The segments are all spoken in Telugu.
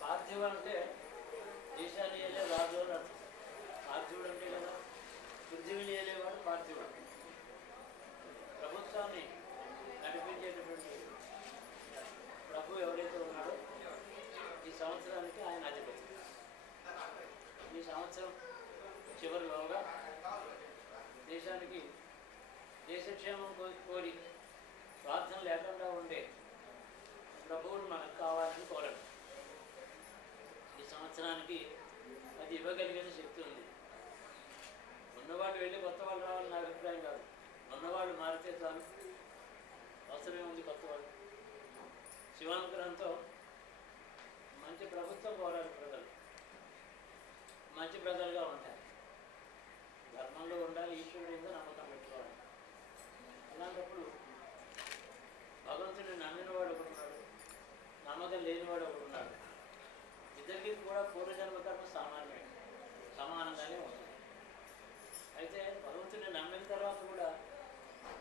పార్థివ అంటే దేశాన్ని వెళ్ళే రాజు అని అర్థం. పార్థివుడు అంటే కదా పృథివీని వెళ్ళేవాడు పార్థివుడు. ప్రభుత్వాన్ని నడిపించేటటువంటి ప్రభు ఎవరైతే ఉన్నాడో ఈ సంవత్సరానికి ఆయన అధిపతి. ఈ సంవత్సరం చివరిలోగా దేశానికి దేశక్షేమం కోరి స్వార్థం లేకుండా ఉండే ప్రభువులు మనకు కావాలని కోరండి. ఈ సంవత్సరానికి అది ఇవ్వగలిగిన శక్తి ఉంది. ఉన్నవాళ్ళు వెళ్ళి కొత్త వాళ్ళు రావాలని నా అభిప్రాయం కాదు. ఉన్నవాళ్ళు మారితే చాలు, అవసరమే ఉంది కొత్త వాళ్ళు. శివానుగ్రహంతో మంచి ప్రభుత్వం కోరాలి. ప్రజలు మంచి ప్రజలుగా ఉంటారు, ధర్మంలో ఉండాలి, ఈశ్వరుడు ఏందో నమ్మకం పెట్టుకోవాలి. అలాంటప్పుడు భగవంతుడిని నమ్మినవాడు ఒకడున్నాడు, నమ్మకం లేనివాడు ఒకడున్నాడు. ఇద్దరికి కూడా పూర్వజన్మ కర్మ సమానంగానే ఉంటుంది. అయితే భగవంతుడిని నమ్మిన తర్వాత కూడా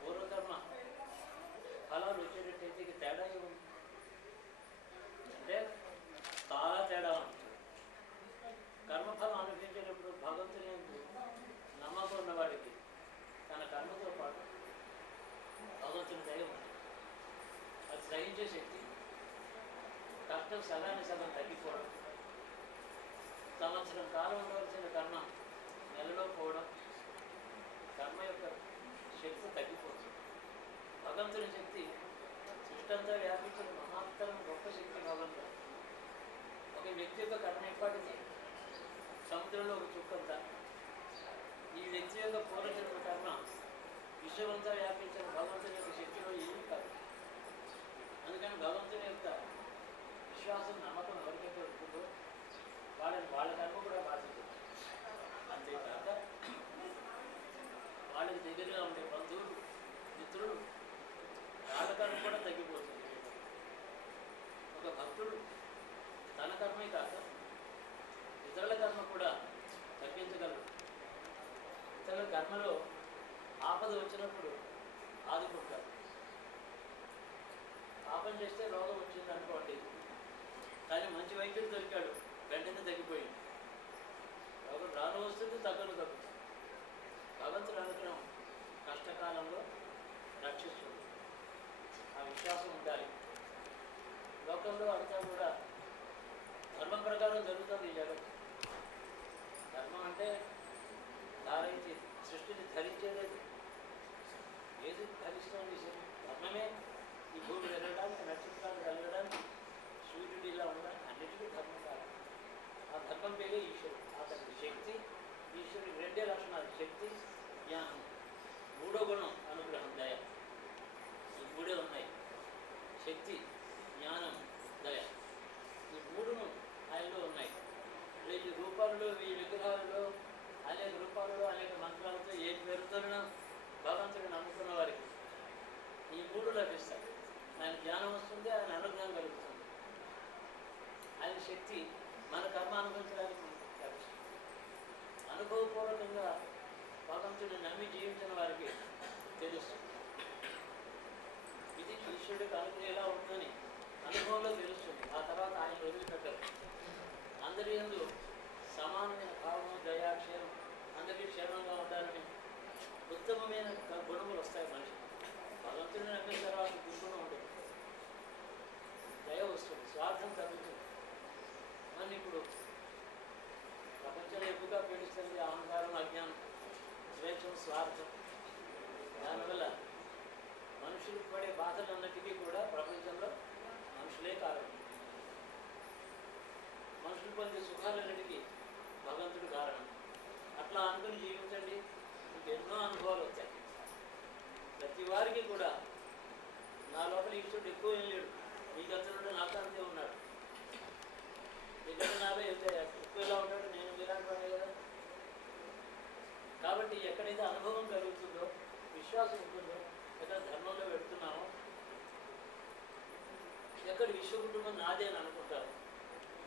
పూర్వకర్మ ఫలాలు వచ్చేటట్టయితే తేడా ఏముంది అంటే చాలా తేడా ఉంటుంది. కర్మఫలం అనుభవించేటప్పుడు భగవంతుని నమ్మకం ఉన్నవాడికి తన కర్మతో పాటు భగవంతుని దయ ఉంటుంది. అది గ్రహించే శక్తి, కష్టం సగానికి సగం తగ్గిపోవడం, సంవత్సరం కాలం ఉండవలసిన కర్మ నెలలో పోవడం, కర్మ యొక్క శక్తి తగ్గిపోతుంది. భగవంతుని శక్తి సృష్టంతా వ్యాపించిన మహత్తరం గొప్ప శక్తి భగవంతుడు. ఒక వ్యక్తి యొక్క కర్మ ఎప్పటికీ సముద్రంలో ఒక చుక్కంతా. ఈ వ్యక్తి యొక్క పూర్వజన్మ కర్మ విశ్వమంతా వ్యాపించిన భగవంతుని యొక్క శక్తిలో ఏమీ కాదు. అందుకని భగవంతుని యొక్క విశ్వాసం, నమ్మకం ఎవరికైతే ఉంటుందో వాళ్ళ కర్మ కూడా బాధిస్తుంది. అంతేకాక వాళ్ళకి దగ్గరగా ఉండే బంధువులు, మిత్రులు, వాళ్ళ కర్మ కూడా తగ్గిపోతుంది. ఒక భక్తుడు తన కర్మే కాక ఇతరుల కర్మ కూడా తగ్గించగలరు. ఇతరుల కర్మలో ఆపద వచ్చినప్పుడు ఆదుకుంటారు. పాపం చేస్తే రోగం వచ్చింది అనుకోండి, కానీ మంచి వైద్యుడు దొరికాడు, వెంటనే తగ్గిపోయింది. రోగం రాను వస్తుంది, తగ్గను తగ్గుతుంది. భగవంతుడు అనుగ్రహం కష్టకాలంలో రక్షిస్తుంది. ఆ విశ్వాసం ఉండాలి. లోకంలో అంతా కూడా ధర్మం ప్రకారం జరుగుతుంది ఈ జగత్తు. ధర్మం అంటే ధారించి సృష్టిని ధరించేది. ఏది ధరిస్తుంది? ధర్మమే ఈ భూమి వెళ్ళడానికి, నక్షత్రాలు కలగడానికి, సూర్యుడు ఇలా ఉండడానికి అన్నిటికీ ధర్మం కాదు. ఆ ధర్మం పేరే ఈశ్వరుడు. అతనికి శక్తి, ఈశ్వరుడికి రెండే లక్షణాలు: శక్తి, జ్ఞానం. మూడో గుణం అనుగ్రహం, దయ. ఈ మూడే ఉన్నాయి: శక్తి, జ్ఞానం, దయ. ఈ మూడును ఆయనలో ఉన్నాయి. ఈ రూపాలలో, ఈ విగ్రహాలలో, అనేక రూపాలలో, అనేక మంత్రాలతో ఏ పేరుతోనూ భగవంతుడు నమ్ముకున్న వారికి ఈ మూడు లభిస్తాయి. ఆయన జ్ఞానం వస్తుంది, ఆయన అనుగ్రహం కలుగుతుంది. ఆయన శక్తి మన కర్మ అనుభవించడానికి లభిస్తుంది. అనుభవపూర్వకంగా భగవంతుడిని నమ్మి జీవించిన వారికి తెలుస్తుంది. ఇది ఈశ్వరుడికి అనుగ్రహం ఎలా ఉంటుందని అనుభవంలో తెలుస్తుంది. ఆ తర్వాత ఆయన వదిలిపెట్టారు. అందరి యందు సమానమైన భావము, దయాక్షేమం, అందరికీ క్షేమంగా ఉండాలని ఉత్తమమైన గుణములు వస్తాయి మనిషి. భగవంతుడిని నమ్మిన తర్వాత దుర్గుణం ఉండదు, దయ వస్తుంది, స్వార్థం తగ్గుతుంది. మరి ఇప్పుడు ప్రపంచంలో ఎక్కువగా పీడిస్తుంది అహంకారం, అజ్ఞానం, ద్వేషం, స్వార్థం. దానివల్ల మనుషులు పడే బాధలన్నిటికీ కూడా ప్రపంచంలో మనుషులే కారణం. మనుషులు పొందే సుఖాలన్నిటికీ భగవంతుడు కారణం. అట్లా అనుకుని జీవించండి, మీకు ఎన్నో అనుభవాలు వచ్చాయి. ప్రతి వారికి కూడా నా లోపల ఈశ్వరుడు ఎక్కువ ఏం లేడు, నీకంతా నాకు అంతే ఉన్నాడు. ఇక్కడ నాలో ఎక్కువ ఎలా ఉంటాడు, నేను మీలాంటి వాడే కదా. కాబట్టి ఎక్కడైతే అనుభవం కలుగుతుందో, విశ్వాసం ఉంటుందో, ఎక్కడ ధర్మంలో పెడుతున్నామో, ఎక్కడ విశ్వ కుటుంబం నాదే అని అనుకుంటారు.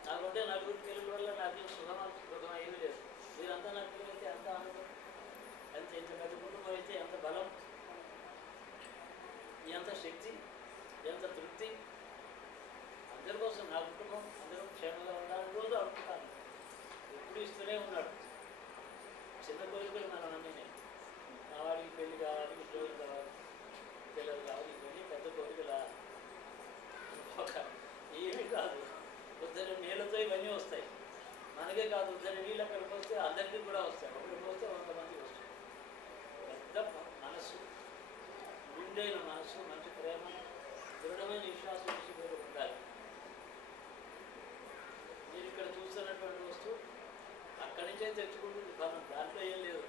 నాకుంటే నలుగురు పిల్లల వల్ల నాకు సుఖం ఏమీ లేదు. మీరంతా నా పిల్లలైతే ఎంత ఆనందం, ఎంత పెద్ద కుటుంబం అయితే ఎంత బలం, ఎంత శక్తి, ఎంత తృప్తి. అందరి కోసం నా కుటుంబం అందరూ క్షేమంగా ఉండాలని రోజు అనుకుంటాను. ఎప్పుడు ఇస్తూనే ఉన్నాడు. చిన్న కోరికలు మనం అన్నీ, నా వాడికి పెళ్లి కావాలి, ఉద్యోగం కావాలి, పిల్లలు కావాలి, ఇవన్నీ పెద్ద కోరికలా? ఏమీ కాదు. ఉద్దరి నీళ్ళతో ఇవన్నీ వస్తాయి. మనకే కాదు, ఉద్దరి నీళ్ళు అక్కడికి వస్తే అందరికీ కూడా వస్తాయి. ఒకరికి వస్తే 100 మందికి వస్తాయి. పెద్ద మనస్సు, నిండైన మనస్సు, మంచి ప్రేమ, దృఢమైన విశ్వాసం విషయంలో ఉండాలి. మీరు ఇక్కడ చూస్తున్నటువంటి వస్తువు అక్కడి నుంచే తెచ్చుకుంటుంది ఫలం, దాంట్లో ఏం లేదు.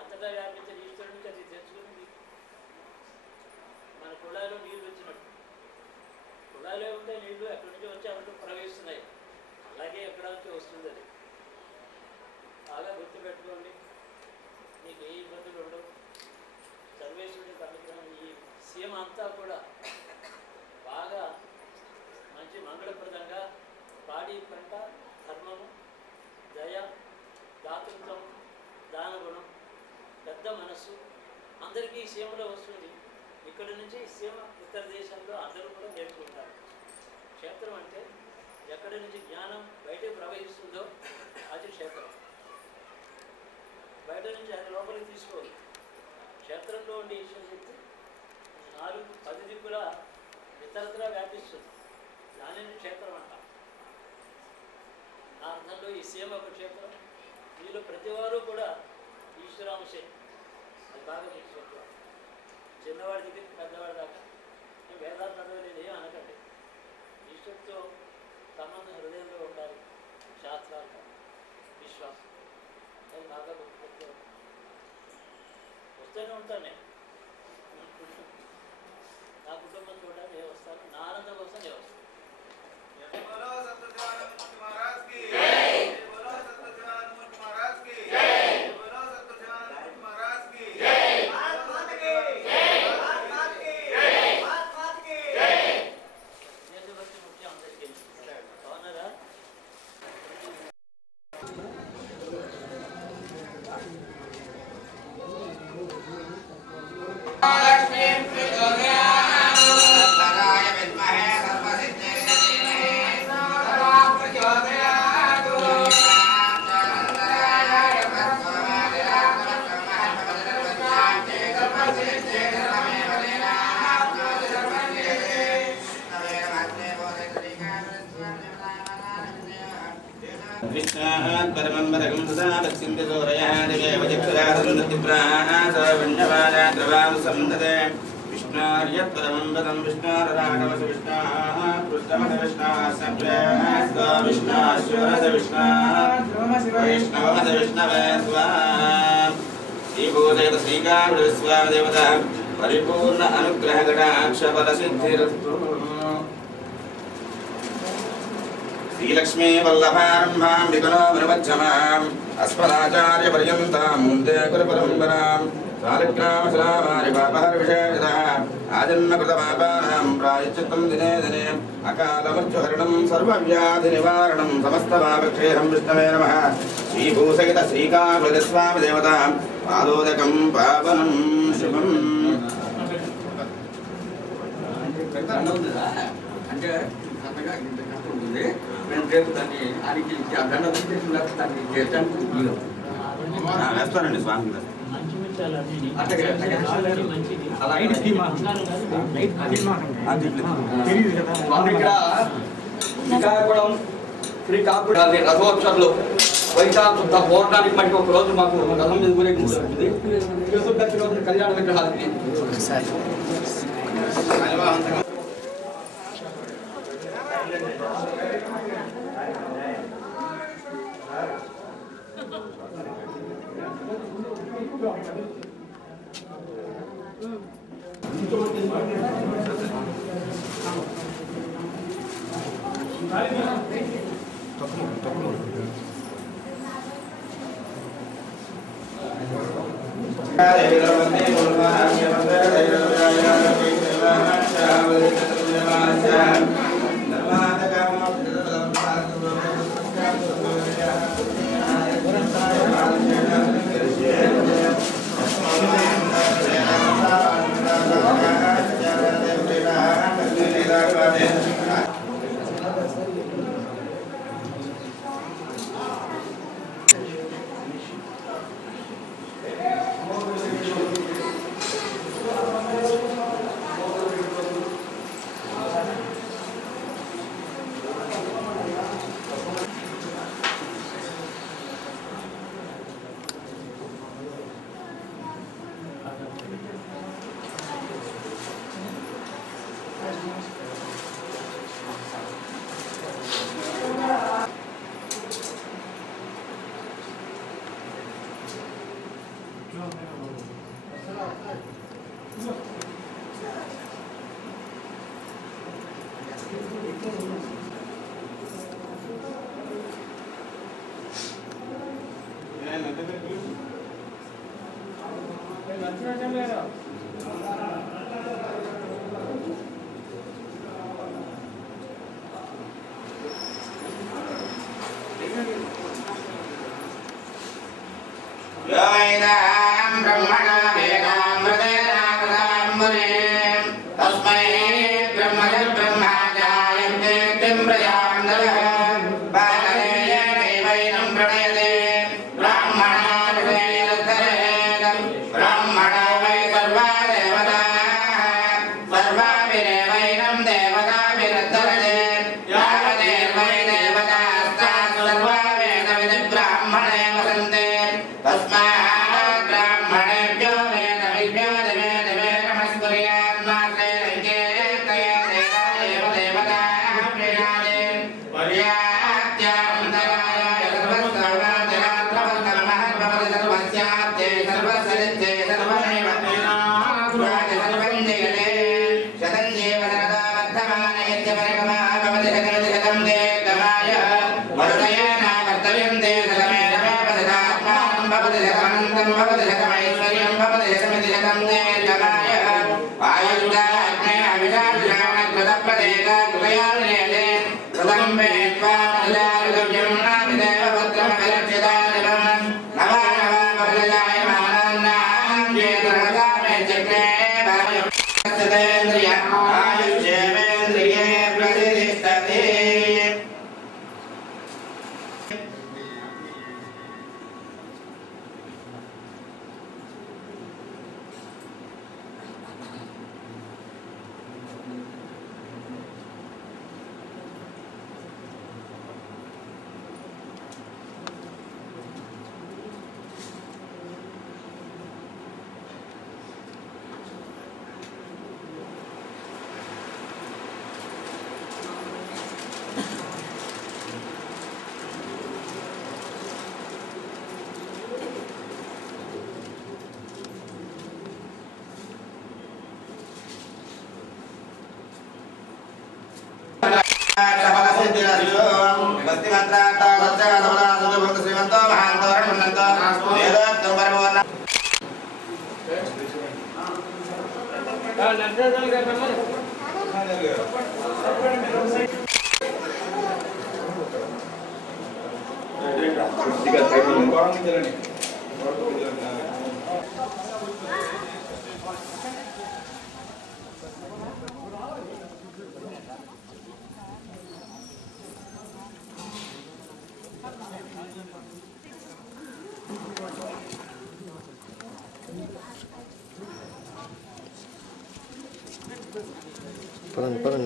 అంతటా వ్యాపించిన ఈశ్వరుడి నుంచి అది తెచ్చుకుంది. మన కుళాయిలో నీళ్ళు వచ్చినట్టు, కుళాయిలో ఉంటే నీళ్లు ఎక్కడి నుంచి వచ్చి అక్కడ ప్రవహిస్తున్నాయి. అలాగే ఎక్కడ నుంచి వస్తుంది అది. బాగా గుర్తుపెట్టుకోండి, మీకు ఏ ఇబ్బందులు ఉండవు. సర్వేశ్వరుడి అనుగ్రహం ఈ సీమ అంతా కూడా బాగా మంచి మంగళప్రదంగా పాడి పంట, ధర్మము, దయ, దాతృత్వం, దానగుణం, పెద్ద మనస్సు అందరికీ సీమలో వస్తుంది. ఇక్కడి నుంచి సీమ ఇతర దేశాల్లో అందరూ కూడా నేర్చుకుంటారు. క్షేత్రం అంటే ఎక్కడి నుంచి జ్ఞానం బయటకు ప్రవహిస్తుందో అది క్షేత్రం. బయట నుంచి అది లోపలికి తీసుకోవాలి. క్షేత్రంలో ఉండే ఈశ్వర శక్తి 4-10 దిక్కుల ఇతరత్రా వ్యాపిస్తుంది. దానిని క్షేత్రం అంటాం. ఆ అర్థంలో ఈ సీమ ఒక క్షేత్రం. వీళ్ళు ప్రతివారు కూడా ఈశ్వరాంశే. అది బాగా మీకు చెప్పారు. చిన్నవాడి దగ్గర పెద్దవాడి దాకా వేదాలు చదవలేదు ఏం అనకండి. ఈశ్వరుడితో సంబంధం హృదయంలో ఉండాలి. శాస్త్రాలు, విశ్వాసం అది బాగా గుర్తుపెట్టు. వస్తూనే ఉంటాను నేను. నా కుటుంబం చూడడానికి నేను వస్తాను, నా ఆనందం కోసం నేను వస్తాను. పరిపూర్ణ అనుగ్రహ కటాక్ష ఫల సిద్ధిరస్తు. శ్రీలక్ష్మీ వల్లభారంభాం వికనో వినమధ్యమాం అస్మదాచార్య పర్యంతాం ముందే గురు పరంపరాం సాలిగ్రామశిలామారి పాపహర్విషేషిత ఆజన్మ కృత పాపానాం ప్రాయశ్చిత్తం దినే దినే అకాల మృత్యుహరణం సర్వవ్యాధి నివారణం సమస్త పాపక్షేహం విష్ణవే నమః. శ్రీభూసహిత శ్రీకాకుళస్వామి దేవతాం పాదోదకం పావనం శుభం. అంటే మేము రేపు దాన్ని ఆయనకి దండ దాన్ని చేయడానికి వేస్తానండి స్వామి. ఇక్కడ శ్రీకాకుళం రథోత్సవంలో వైశాఖ పౌర్ణానికి మనకి ఒక రోజు మాకు రథం మీద ఊరేగించబడుతుంది. కళ్యాణ విగ్రహాలకి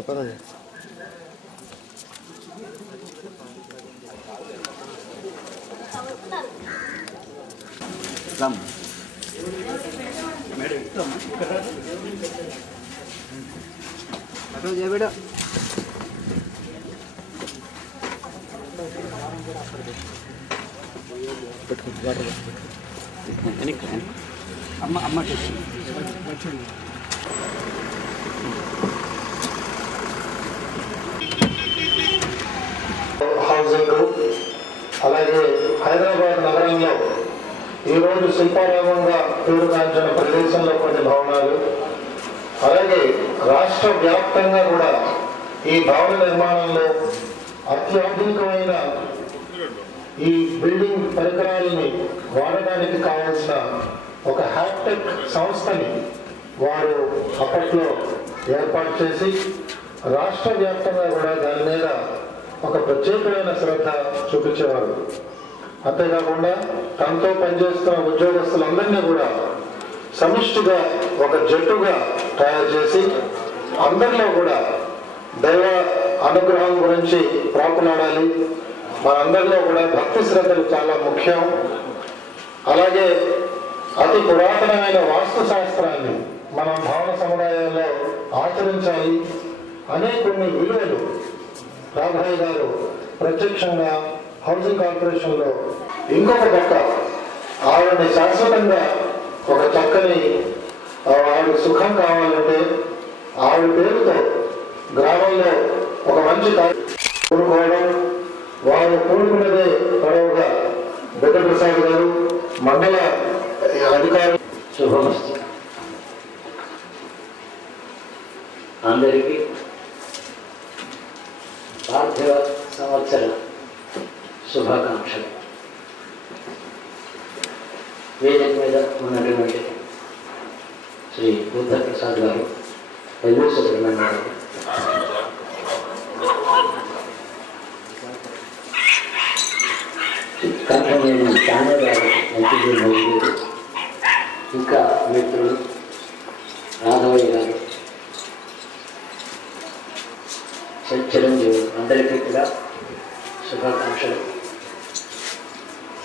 పదండి. చేయబేడ అమ్మ హౌసింగ్, అలాగే హైదరాబాద్ నగరంలో ఈరోజు శిల్పారామంగా పేరుగాంచిన ప్రదేశంలో కొన్ని భవనాలు, అలాగే రాష్ట్ర వ్యాప్తంగా కూడా ఈ భవన నిర్మాణంలో అత్యాధునికమైన ఈ బిల్డింగ్ పరికరాలని వాడడానికి కావాల్సిన ఒక హ్యాప్టెక్ సంస్థని వారు అప్పట్లో ఏర్పాటు చేసి రాష్ట్ర వ్యాప్తంగా కూడా దాని మీద ఒక ప్రత్యేకమైన శ్రద్ధ చూపించేవారు. అంతేకాకుండా తనతో పనిచేస్తున్న ఉద్యోగస్తులందరినీ కూడా సమిష్టిగా ఒక జట్టుగా తయారు చేసి అందరిలో కూడా దైవ అనుగ్రహం గురించి ప్రాకులాడాలి, మనందరిలో కూడా భక్తి శ్రద్ధలు చాలా ముఖ్యం, అలాగే అతి పురాతనమైన వాస్తు శాస్త్రాన్ని మనం భవన సముదాయాల్లో ఆచరించాలి అనే కొన్ని విలువలు రాఘవయ్య గారు ప్రత్యక్షంగా హౌసింగ్ కార్పొరేషన్లో ఇంకొక పక్క ఆవిడని శాశ్వతంగా ఒక చక్కని ఆవిడ సుఖం కావాలంటే ఆవిడ పేరుతో గ్రామంలో ఒక మంచి కూడుకోవడం, వారు కూడుకున్నదే పడవగా బుద్ధ ప్రసాద్ గారు మండల అధికారులు. శుభమస్తు. అందరికీ పార్థివ సంవత్సర శుభాకాంక్షలు. వేదిక మీద ఉన్నటువంటి శ్రీ బుద్ధ ప్రసాద్ గారు, ఎల్లు సుబ్రహ్మణ్యం గారు, కంపెనీ ఛానల్ గారు, ఇంకా మిత్రులు రాఘవయ్య గారు, చిరంజీవి, అందరికీ కూడా శుభాకాంక్షలు.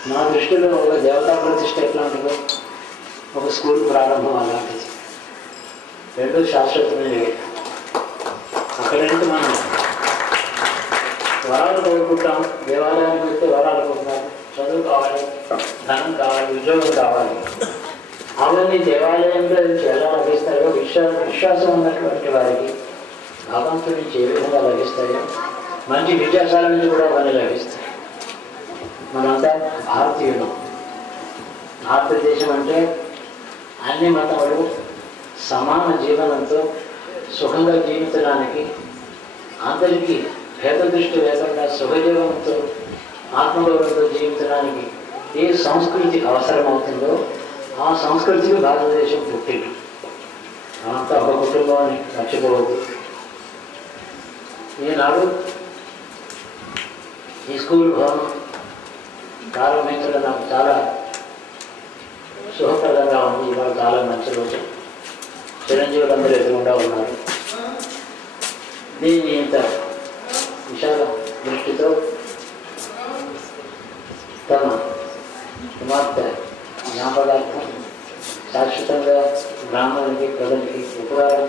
నా దృష్టిలో ఒక దేవతా ప్రతిష్ట ఎట్లాంటిదో ఒక స్కూల్ ప్రారంభం అలాంటిది, రెండు శాశ్వతమైనవి. అక్కడి నుంచి మనం వరాలు కోరుకుంటాం, దేవాలయానికి వెళ్తే వరాలు కోరుకుంటాం, చదువు కావాలి, ధనం కావాలి, ఉద్యోగం కావాలి. అవన్నీ దేవాలయంలో ఎలా లభిస్తాయో విశ్వాసం ఉన్నటువంటి వారికి భగవంతుడి నుంచి ఏ విధంగా లభిస్తాయో మంచి విద్యాశాల నుంచి కూడా అవన్నీ లభిస్తాయి. మనంతా భారతీయులు. భారతదేశం అంటే అన్ని మతములు సమాన జీవనంతో సుఖంగా జీవించడానికి, అందరికీ భేద దృష్టి లేకుండా సుఖజీవనంతో ఆత్మగౌరవంతో జీవించడానికి ఏ సంస్కృతి అవసరమవుతుందో ఆ సంస్కృతికి భారతదేశం పుట్టింది. అంతా ఒక కుటుంబాన్ని మర్చిపోవద్దు. ఈనాడు ఈ స్కూల్ భవనం ప్రారంభించడం నాకు చాలా శుభప్రదంగా ఉంది. ఇవాళ చాలా మంచి రోజు. చిరంజీవులందరూ ఎదురుగా ఉన్నారు. దీన్ని ఇంత విశాల దృష్టితో తమ కుమార్తె జ్ఞాపకార్థం శాశ్వతంగా గ్రామానికి ప్రజలకి ఉపకారం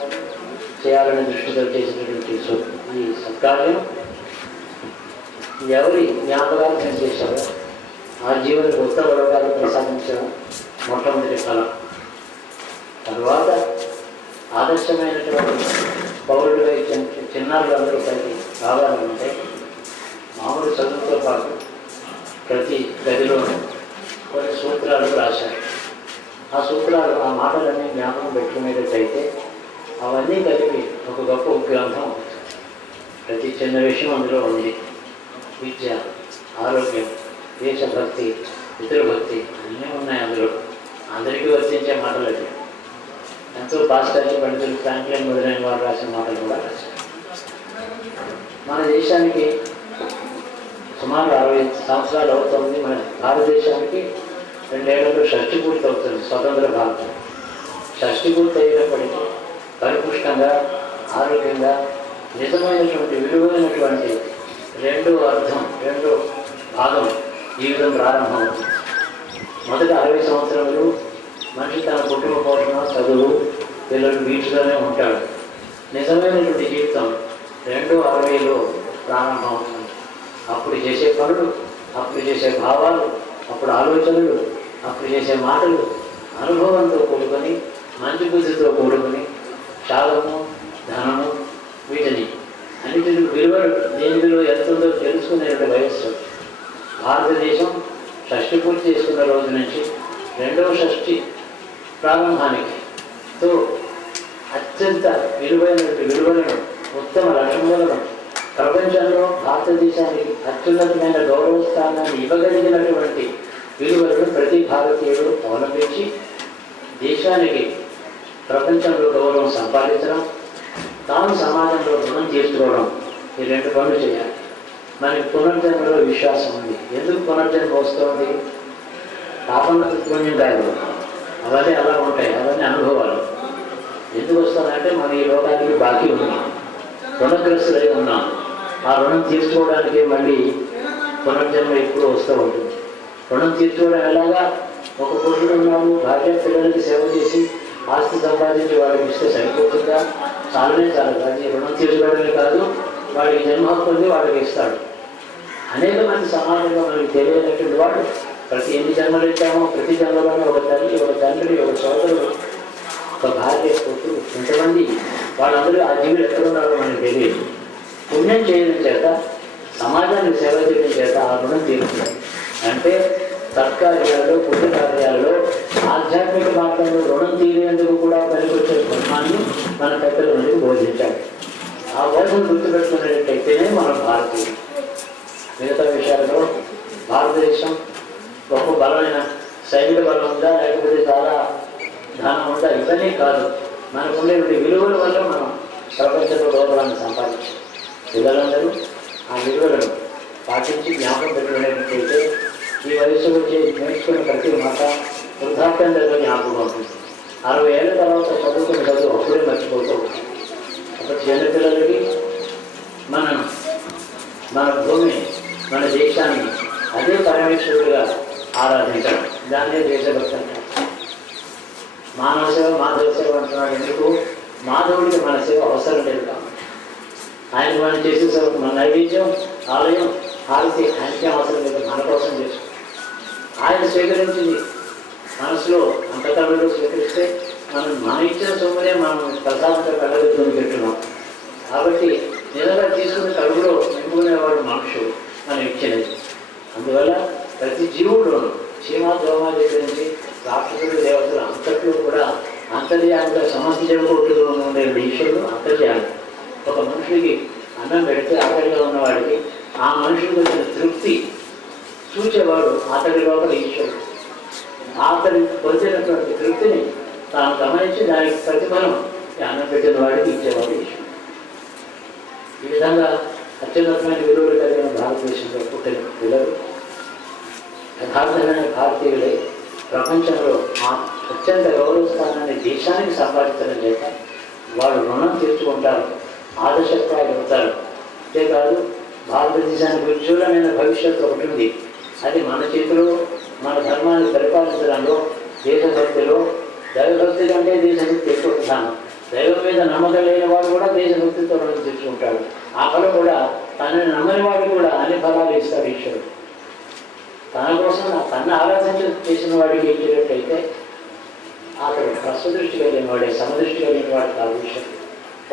చేయాలనే దృష్టితో చేసినటువంటి ఈ సత్కార్యం ఎవరి జ్ఞాపకార్థం చేశారో ఆ జీవులకు ఉత్తమ లోకాలు ప్రసాదించడం మొట్టమొదటి ఫలం. తరువాత ఆదర్శమైనటువంటి పౌరులుగా చిన్నారులు అందరూ పైకి రావాలంటే మామూలు చదువుతో పాటు ప్రతి గదిలోనూ కొన్ని సూత్రాలు రాశారు. ఆ సూత్రాలు, ఆ మాటలన్నీ జ్ఞాపకం పెట్టుకునేటట్టయితే అవన్నీ కలిపి ఒక గొప్ప గ్రంథం. ప్రతి చిన్న విషయం అందులో ఉంది. విద్య, ఆరోగ్యం, దేశభక్తి, పితృభక్తి అన్నీ ఉన్నాయి అందులో. అందరికీ వర్తించే మాటలు అవి. ఎంతో భాస్కర్య పండితులు, ఫ్రాంక్లిన్ మొదలైన వారు రాసిన మాటలు కూడా రాశారు. మన దేశానికి సుమారు 60 సంవత్సరాలు అవుతుంది. మన భారతదేశానికి 2 ఏళ్లలో షష్ఠి పూర్తి అవుతుంది. స్వతంత్ర భారతం షష్ఠి పూర్తి అయినప్పటికీ పరిపుష్టంగా, ఆరోగ్యంగా, నిజమైనటువంటి విలువైనటువంటి రెండో భాగం జీవితం ప్రారంభమవుతుంది. మొదటి 60 సంవత్సరాలు మనిషి తన కుటుంబ పోషణ, చదువు, పిల్లలు వీటిలోనే ఉంటాడు. నిజమైనటువంటి జీవితం 60లో ప్రారంభమవుతుంది. అప్పుడు చేసే పనులు, అప్పుడు చేసే భావాలు, అప్పుడు ఆలోచనలు, అప్పుడు చేసే మాటలు అనుభవంతో కూడుకొని, మంచి బుద్ధితో కూడుకొని, త్యాగము, ధనము వీటిని అన్నిటి విలువలు దేని విలువ ఎంత ఉందో తెలుసుకునే వయస్సు. భారతదేశం షష్ఠి పూర్తి చేసుకున్న రోజు నుంచి రెండవ షష్ఠి ప్రారంభానికి అత్యంత విలువైనటువంటి విలువలను, ఉత్తమ లక్షణాలను, ప్రపంచంలో భారతదేశానికి అత్యున్నతమైన గౌరవ స్థానాన్ని ఇవ్వగలిగినటువంటి విలువలను ప్రతి భారతీయుడు అవలంబించి దేశానికి ప్రపంచంలో గౌరవం సంపాదించడం, తాను సమాజంలో రుణం తీసుకోవడం, ఈ రెండు పనులు చేయాలి. మనకి పునర్జన్మలో విశ్వాసం ఉంది. ఎందుకు పునర్జన్మ వస్తుంది? పాపంలో పుణ్యం కాదు, అవన్నీ అలా ఉంటాయి, అవన్నీ అనుభవాలు. ఎందుకు వస్తానంటే మనం ఈ లోకానికి బాకీ ఉన్నాం, రుణగ్రస్తులై ఉన్నాం. ఆ రుణం తీర్చుకోవడానికి మళ్ళీ పునర్జన్మ ఎప్పుడు వస్తూ ఉంటుంది. రుణం తీర్చుకోవడం ఎలాగా? ఒక పురుషుడు ఉన్నాము, భార్య పిల్లలకి సేవ చేసి ఆస్తి సంపాదించి వాళ్ళకి ఇస్తే సరిపోతుందా? చాలనే చాలు. అది రుణం తీర్చుకోవడమే కాదు, వాడికి జన్మ హక్కు వాళ్ళకి ఇస్తాడు. అనేక మంది సమాజంలో మనకి తెలియనటువంటి వాడు ప్రతి ఎన్ని జన్మలు ఇచ్చామో ప్రతి జన్మలోనే ఒక తల్లి, ఒక తండ్రి, ఒక సోదరుడు, ఒక భార్య, కొట్టు, ఎంతమంది వాళ్ళందరూ ఆ జీవులు ఎక్కడున్నారో మనకు తెలియదు. పుణ్యం చేయడం చేత, సమాజానికి సేవ చేయడం చేత ఆ రుణం తీరుతుంది. అంటే సత్కార్యాలలో, పుణ్యకార్యాలలో, ఆధ్యాత్మిక మార్గంలో రుణం తీరేందుకు కూడా పనికొచ్చే ధర్మాన్ని మన పెద్దలు మనకి బోధించాలి. ఆ బోధన గుర్తుపెట్టుకునేటట్టయితేనే మనం భారతీయులు. మిగతా విషయాలలో భారతదేశం గొప్ప బలమైన సైనిక బలం ఉందా, లేకపోతే చాలా ధనం ఉందా, ఇవన్నీ కాదు. మనకు ఉండేటువంటి విలువల వల్ల మనం ప్రపంచంలో గౌరవాన్ని సంపాదించాం. పిల్లలందరూ ఆ విలువలను పాటించి జ్ఞాపకం పెట్టుకునేటట్టయితే ఈ వయసులో నేర్చుకునే ప్రతి మాట వృద్ధాప్యం దగ్గర జ్ఞాపకం ఉంటుంది. 60 ఏళ్ళ తర్వాత చదువుకునే చదువు అప్పుడే మర్చిపోతూ ఉంటుంది. అప్పుడు చిన్నపిల్లలకి మన భూమి, మన దేశాన్ని అదే పరమేశ్వరుడిగా ఆరాధించడం, దాన్నే దేశభక్తి అంటారు. మానవ సేవ, మాధవ సేవ అంటున్నాడు. ఎందుకు? మాధవుడికి మన సేవ అవసరం లేదు కాబట్టి. ఆయన మనం చేసే సేవకు మన నైవేద్యం, ఆలయం, హారతి ఆయనకే అవసరం లేదు, మన కోసం చేస్తాం. ఆయన స్వీకరించింది మనసులో అంతకళలో స్వీకరిస్తే మన ఇచ్చిన సొమ్మునే మనం ప్రసాదంతో కళ్ళగొట్టుకుని పెట్టున్నాం. కాబట్టి నిజంగా తీసుకునే కడుగులో నింపుకునేవాడు మనుషుడు మనం ఇచ్చినది. అందువల్ల ప్రతి జీవుడును చీమ, దోమ దగ్గర నుంచి రాక్షసుడు, దేవతలు అంతట్లో కూడా అంతర్యామిగా సమస్త జగకోటిలో ఉండే ఈశ్వరుడు అంతర్యామి. ఒక మనుషుడికి అన్నం పెడితే ఆకలిగా ఉన్నవాడికి ఆ మనుషుడికి వచ్చిన తృప్తి చూచేవాడు అతడి లోపల ఈశ్వరుడు. అతడి పొందినటువంటి తృప్తిని తాను గమనించి దానికి ప్రతిఫలం అన్నం పెట్టిన వాడికి ఇచ్చేవాడు ఈశ్వరుడు. ఈ విధంగా అత్యున్నతమైన విలువలు కలిగిన భారతదేశంలో పుట్టిన పిల్లలు యథార్థమైన భారతీయులై ప్రపంచంలో అత్యంత గౌరవ స్థానాన్ని దేశానికి సంపాదించడం చేత వాళ్ళు రుణం తీర్చుకుంటారు, ఆదర్శప్రాయాలు అవుతారు. అంతేకాదు భారతదేశానికి ఉజ్వలమైన భవిష్యత్తు ఒకటి ఉంది. అది మన చేతిలో, మన ధర్మాన్ని పరిపాలించడంలో, దేశభక్తిలో. దైవభక్తి కంటే దేశభక్తి ఎక్కువ ప్రధానం. దైవం మీద నమ్మకం లేని వాడు కూడా దేశభక్తితో రుణం తీర్చుకుంటాడు. ఆ ఫలం కూడా తనని నమ్మని వాడు కూడా అన్ని ఫలాలు ఇస్తాడు ఈశ్వరుడు. తన కోసం తన ఆరాధన చేసిన వాడికి ఇచ్చినట్టయితే అతడు స్వదృష్టి కలిగిన వాడే, సమదృష్టి కలిగిన వాడు కాదు ఈశ్వరుడు.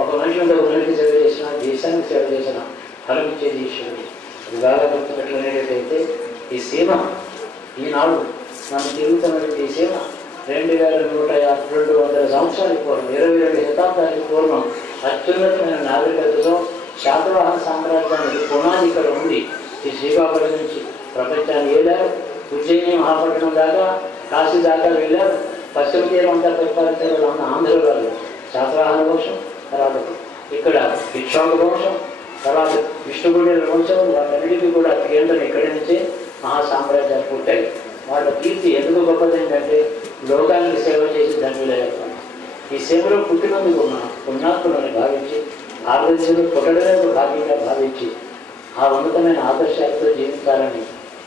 ఒక మనిషి ఒక మనిషికి సేవ చేసినా, దేశానికి సేవ చేసినా ఫలం ఇచ్చేది ఈశ్వరుడు. అది బాగా గుర్తుపెట్టుకునేటట్టయితే ఈ సేవ ఈనాడు మనం తిరుగుతున్నటువంటి ఈ సేవ 2150 సంవత్సరాలకు పూర్వం, 22 శతాబ్దానికి పూర్వం అత్యున్నతమైన నాగరికతలో శాతవాహన సామ్రాజ్యానికి పునాది ఇక్కడ ఉంది. ఈ శ్రీకాకుళం నుంచి ప్రపంచాన్ని ఏలారు, ఉజ్జయిని మహాపట్నం దాకా, కాశీ దాకా వెళ్ళారు. పశ్చిమ తీరం అంతా పరిపాలించారు అన్న ఆంధ్రుల వాళ్ళు. శాతవాహన వంశం, తర్వాత ఇక్కడ ఇక్ష్వాకు వంశం, తర్వాత విష్ణుగుండెల వంశం, వాటన్నిటికీ కూడా కేంద్రం ఇక్కడి నుంచే మహాసామ్రాజ్యాలు పుట్టాయి. వాళ్ళ కీర్తి ఎందుకు గొప్పదేంటంటే లోకానికి సేవ చేసి ధన్యులయ్యారు. ఈ సేవలో పుట్టినందుకు పుణ్యాత్ములని భావించి, భారతదేశంలో పుట్టడమే ఒక భాగ్యంగా భావించి ఆ ఉన్నతమైన ఆదర్శాలతో జీవించాలని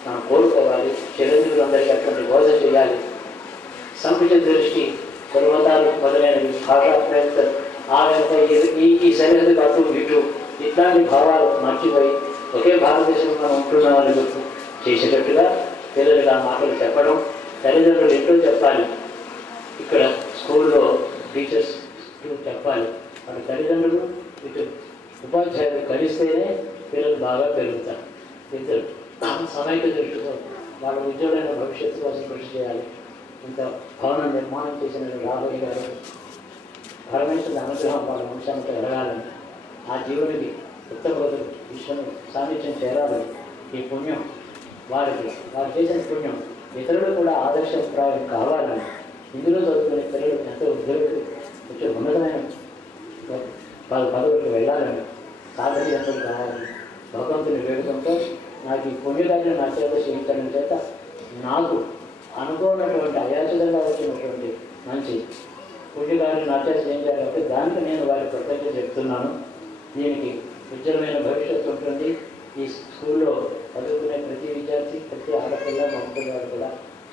మనం కోరుకోవాలి. చిరంజీవులందరికీ అటువంటి బోధ చేయాలి. సంకుచిత దృష్టి, కులమతాలు మొదలైనవి, భాషా ప్రయత్నం, ఈ సరిహద్దు అటు ఇటు ఇట్లాంటి భావాలు మర్చిపోయి ఒకే భారతదేశంలో మనం ఉంటున్నామని గుర్తు చేసేటట్టుగా పిల్లలకు ఆ మాటలు చెప్పడం, తల్లిదండ్రులు ఎప్పుడు చెప్పాలి. ఇక్కడ స్కూల్లో టీచర్స్ చెప్పాలి. అటు తల్లిదండ్రులు, ఇటు ఉపాధ్యాయులు కలిస్తేనే పిల్లలు బాగా పెరుగుతారు. ఇద్దరు సమైక్య దృష్టితో వాళ్ళ ఉజ్వలమైన భవిష్యత్తు కోసం కృషి చేయాలి. ఇంత భవన నిర్మాణం చేసిన రాఘవయ్య గారు పరమేశ్వరుడి అనుగ్రహం వాళ్ళ వంశానికి ఎదగాలని, ఆ జీవుడికి ఉత్తమ విశ్వం సాన్నిధ్యం చేరాలని, ఈ పుణ్యం వారు చేసిన పుణ్యం ఇతరులు కూడా ఆదర్శప్రాయం కావాలని, ఇందులో చదువుకునే పిల్లలు ఎంతో ఉద్యోగులు వచ్చే ఉన్నతమైన పదవులకు వెళ్ళాలని, సాధనీయంతులు కావాలని భగవంతుని వేడుకంతో నాకు ఈ పుణ్యకార్యం నా చేత చేయించడం చేత నాకు అనుకోనటువంటి అయాచితంగా వచ్చినటువంటి మంచి పుణ్యకార్యం నా చేత చేయించాలి కాబట్టి దానికి నేను వారి కృతజ్ఞత చెప్తున్నాను. దీనికి ఉజ్వలమైన భవిష్యత్తు ఉంటుంది. ఈ స్కూల్లో చదువుకునే ప్రతి విద్యార్థి, ప్రతి ఆడపిల్ల మగపిల్లలు కూడా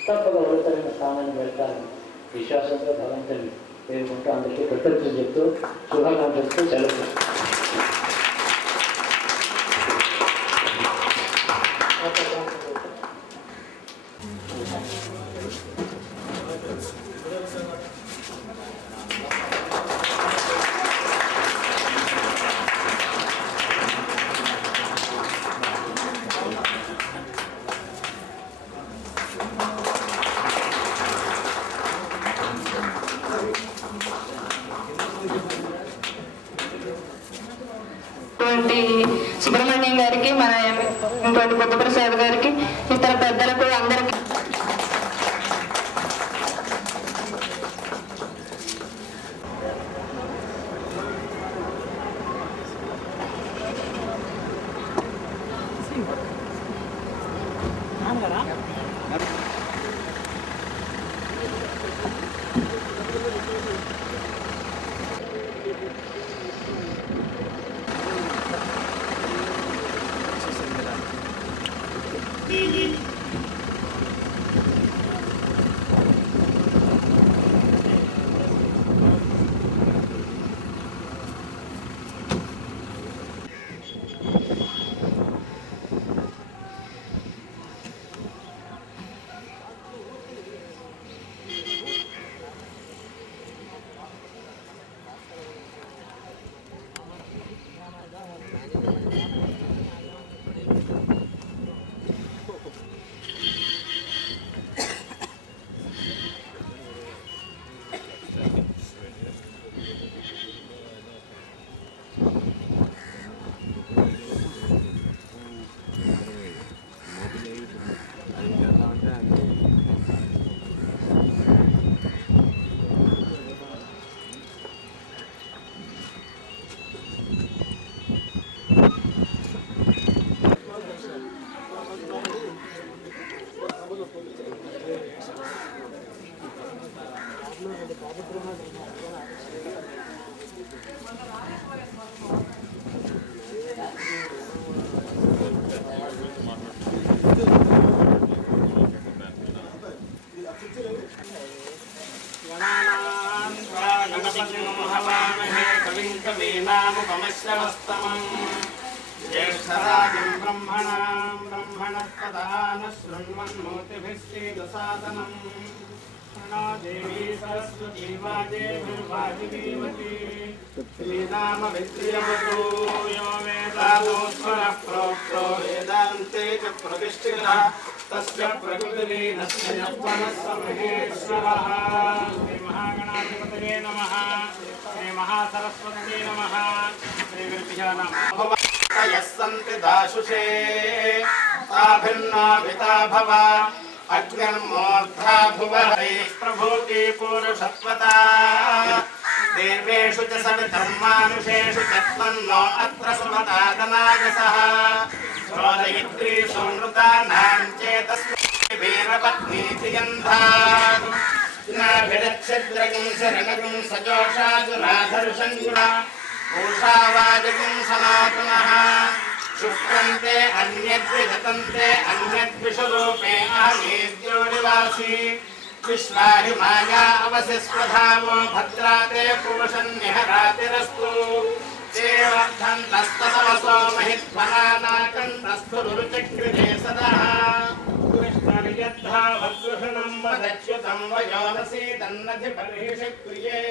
తప్పక ఉన్నతమైన స్థానాన్ని వెళ్తారని విశ్వాసంతో భగవంతుని వేడుకుంటూ అందరికీ కృతజ్ఞతలు చెప్తూ శుభాకాంక్షలతో సెలవు. సుబ్రహ్మణ్యం గారికి, మన ఇంకోటి బుద్ధప్రసాద్ గారికి, ఇతర పెద్దలకు అందరికీ ज्येष्ठराजं ब्रह्मणस्पदान शृण्वन्नोतिभिश्चेदसादनं प्रणो देवी सरस्वती वाजेभिर्वाजिनीवती श्रीनामविद्यमतो यो वेदादोस्वरः प्रोक्तो वेदान्ते च प्रतिष्ठितः तस्य प्रकृतिलीनस्य यत्त्वनस्य महेश्वरः। श्रीमहागणाधिपतये नमः। श्रीमहासरस्वत्यै नमः। श्रीगुरुभ्यो नमः। यस्सन्ति दाशुषे ताभिन्नाभिता भव अग्निर्मूर्धा भुवहैः प्रभूति पुरुषत्वता देवेषु च सविधर्मानुषेषु च त्वन्नो अत्र सुमतादनागसः चोदयित्री सुमृतानां चेतस्मै वीरपत्नीति गन्धात् नाभिरच्छिद्रगुं शरणगुं सजोषाजुराधर्षङ्गुणा पूषावाजगुं सनातनः शुक्रन्ते अन्यद्विधतन्ते अन्यद्विषुरूपे अहमेद्योनिवासी विश्वाहि माया अवसिस्वधावो भद्राते पुरुषन्निहरातिरस्तु देवर्धन्तस्ततमसो महित्फलानाकण्ठस्थु रुरुचक्रिते सदा कृष्णनियद्धा वद्वृषणं वदच्युतं वयोनसी तन्नधिपरिषक्रिये